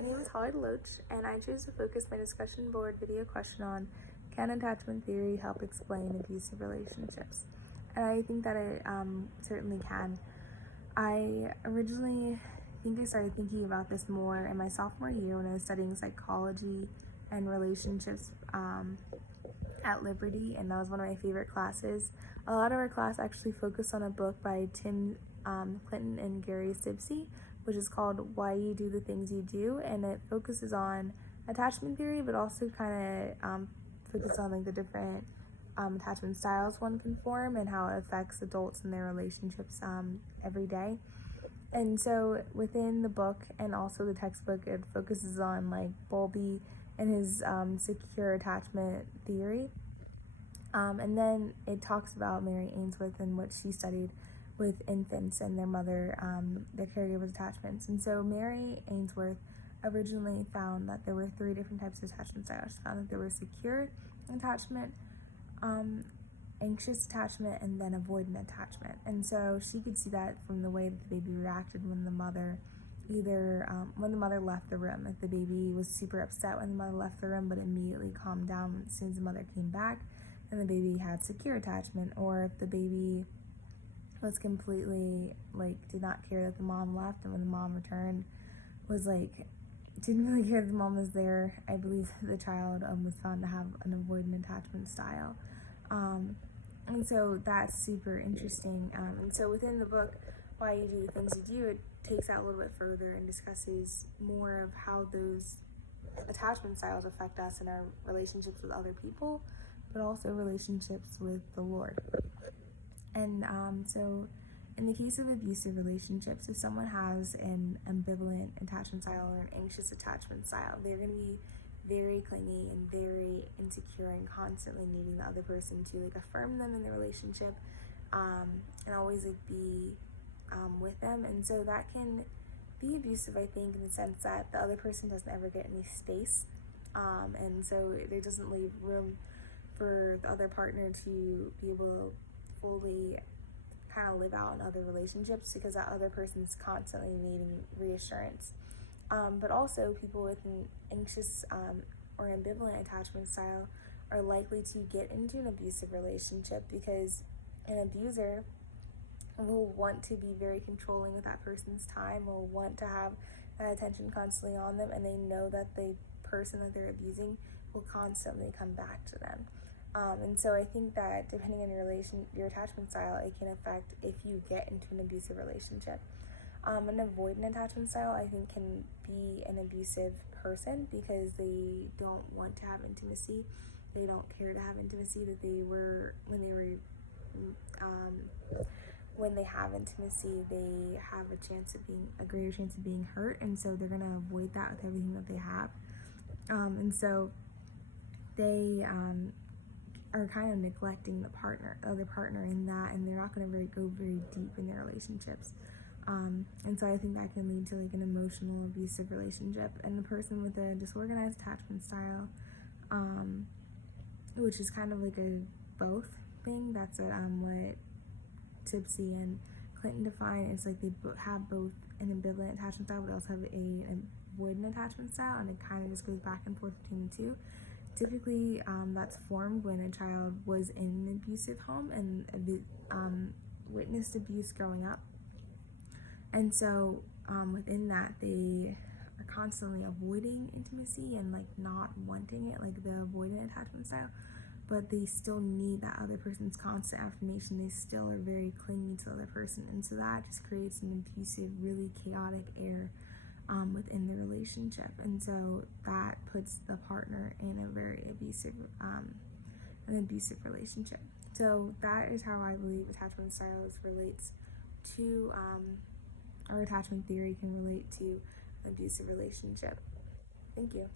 My name is Holly Deloach, and I choose to focus my discussion board video question on, can attachment theory help explain abusive relationships? And I think that it certainly can. I originally I started thinking about this more in my sophomore year when I was studying psychology and relationships at Liberty, and that was one of my favorite classes. A lot of our class actually focused on a book by Tim Clinton and Gary Sibsey, which is called Why You Do the Things You Do, and it focuses on attachment theory, but also kind of focuses on like the different attachment styles one can form and how it affects adults and their relationships every day. And so within the book and also the textbook, it focuses on like Bowlby and his secure attachment theory. And then it talks about Mary Ainsworth and what she studied with infants and their mother, their caregivers' attachments. And so Mary Ainsworth originally found that there were 3 different types of attachment styles. She found that there was secure attachment, anxious attachment, and then avoidant attachment. And so she could see that from the way that the baby reacted when the mother when the mother left the room. If the baby was super upset when the mother left the room but immediately calmed down as soon as the mother came back, and the baby had secure attachment. Or if the baby was completely did not care that the mom left, and when the mom returned was didn't really care that the mom was there, I believe the child was found to have an avoidant attachment style. And so that's super interesting. And so within the book, Why You Do the Things You Do, it takes that a little bit further and discusses more of how those attachment styles affect us in our relationships with other people, but also relationships with the Lord. And so in the case of abusive relationships, if someone has an ambivalent attachment style or an anxious attachment style, they're going to be very clingy and very insecure and constantly needing the other person to affirm them in the relationship, and always be with them. And so that can be abusive, I think, in the sense that the other person doesn't ever get any space, and so there doesn't leave room for the other partner to be able to fully kind of live out in other relationships, because that other person's constantly needing reassurance. But also people with an anxious or ambivalent attachment style are likely to get into an abusive relationship, because an abuser will want to be very controlling with that person's time, will want to have that attention constantly on them, and they know that the person that they're abusing will constantly come back to them. And so I think that depending on your attachment style, it can affect if you get into an abusive relationship. An avoidant attachment style, I think, can be an abusive person because they don't want to have intimacy. They don't care to have intimacy. When they have intimacy, they have a greater chance of being hurt, and so they're gonna avoid that with everything that they have. And so they are kind of neglecting the other partner in that, and they're not going to go very deep in their relationships. And so I think that can lead to an emotional abusive relationship. And the person with a disorganized attachment style, which is kind of a both thing, that's what Tipsy and Clinton define. It's they have both an ambivalent attachment style, but also have an avoidant attachment style, and it kind of just goes back and forth between the two. Typically, that's formed when a child was in an abusive home and witnessed abuse growing up. And so within that, they are constantly avoiding intimacy and not wanting it, the avoidant attachment style, but they still need that other person's constant affirmation. They still are very clingy to the other person. And so that just creates an abusive, really chaotic air within the relationship. And so that puts the partner in a very abusive relationship. So that is how I believe attachment styles relates to, or attachment theory can relate to an abusive relationship. Thank you.